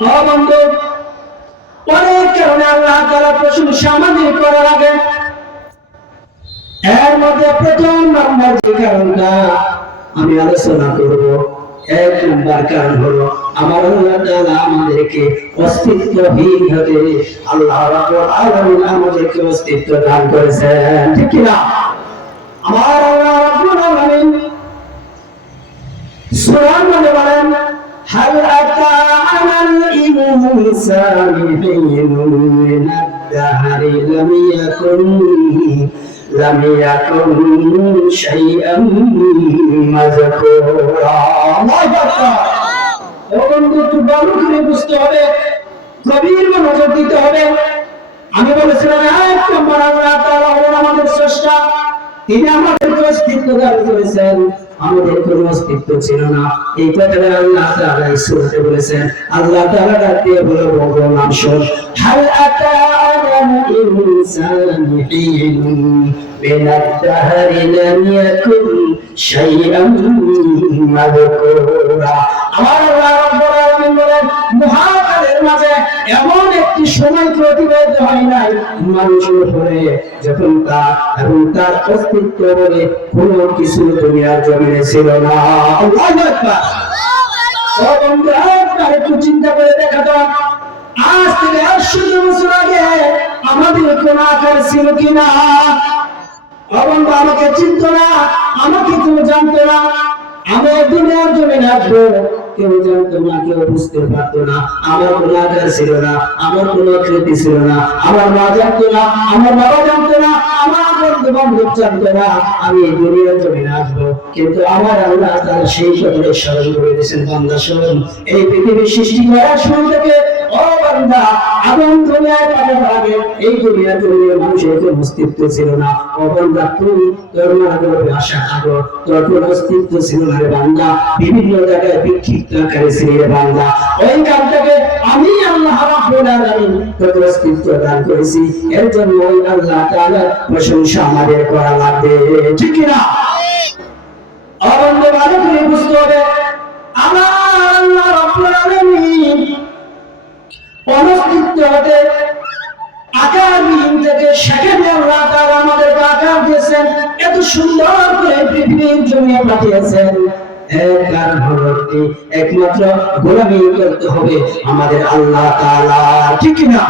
বন্ধু, অনেক কারণে আল্লাহ তাআলা প্রশংসা আমাদের করা লাগে। এর মধ্যে প্রথম নাম্বার যে কারণটা আমি আলোচনা করব, এক নাম্বার কারণ হলো আমার আল্লাহ তাআলা আমাদেরকে অস্তিত্বহীন হতে আল্লাহ রাব্বুল আলামিন আমাদেরকে অস্তিত্ব দান করেছেন, ঠিক কি না? আমার আল্লাহ রাব্বুল আলামিন সূরার মধ্যে বলেন, হাল আতা আলাল ইনসানি হিনুন মিনাদ দাহরি লাম ইয়াকুন শাইআন মাযকুরা। আল্লাহু আকবার। ও বন্ধু, একটু ভালো করে বুঝতে হবে, গভীর মনোযোগ দিতে হবে। আমি বলেছিলাম এক নম্বর আল্লাহ তাআলা হলেন আমাদের স্রষ্টা। তিনি আমাদেরকে অস্তিত্ব দান করেছেন, আমাদের কোনো অস্তিত্ব ছিল না। এই কথাটা আল্লাহ তাআলা সূরাতে বলেছেন। আল্লাহ তাআলা ডাক দিয়ে বলে, বললাম শোন, হাল আতা আলাল ইনসানি হিনুন মিনাদ দাহরি লাম ইয়াকুন শাইআন মাযকুরা। আমার আল্লাহ রাব্বুল আলামিন বলেন, মহাকালের মাঝে এমন একটি সময় অতিবাহিত হয় নাই মানুষের উপরে যখন তার অস্তিত্ব বলে কোনো কিছু দুনিয়ার জমিনে ছিল না। আল্লাহু আকবার। ও বন্ধু, একটু চিন্তা করে দেখা তো, আজ থেকে 800 বছর আগে আমাদের কোন আকার ছিল কিনা? বন্ধু, আমাকে চিনতো না, আমাকে কেউ জানতো না। আমি দুনিয়ার জমিনে আসবো, কেউ জানতো না, কেউ বুঝতে পারতো না। আমার কোনো আকার ছিল না, আমার কোনো আকৃতি ছিল না। আমার মা জানতো না, আমার বাবা জানতো না, আমার বন্ধু বান্ধব জানতো না আমি এই দুনিয়ার জমিনে আসবো। কিন্তু আমার আল্লাহ তাআলা সেই কথাটা স্মরণ করে দিয়েছেন, বান্দা শোন, এই পৃথিবীর সৃষ্টি করার শুরু থেকে, ও বান্দা, আদম দুনিয়ায় পাঠানোর আগে এই দুনিয়ার জমিনে মানুষের কোনো অস্তিত্ব ছিল না। ও বান্দা, তুই তোর মানবে আশা আগর তোর কোনো অস্তিত্ব ছিল না রে বান্দা, বিভিন্ন জায়গায় বিক্ষিপ্ত আকারে ছিল রে বান্দা। ওই কারণটাকে আমি আল্লাহ রাব্বুল আলামিন তোর অস্তিত্ব দান করেছি। এর জন্য ওই আল্লাহ তাআলার প্রশংসা আমাদের করা লাগবে, ঠিক কি না? আমাদের ভালো করে বুঝতে হবে, আমার আল্লাহ রাব্বুল আলামিন অস্তিত্ব হতে আকারবিহীন থেকে সেখানে আল্লাহ তাআলা আমাদেরকে আকার দিয়েছেন, এত সুন্দর করে পৃথিবীর জমিনে পাঠিয়েছেন। এর কারণ হলো একমাত্র গোলামি করতে হবে আমাদের আল্লাহ তাআলা, ঠিক কি না?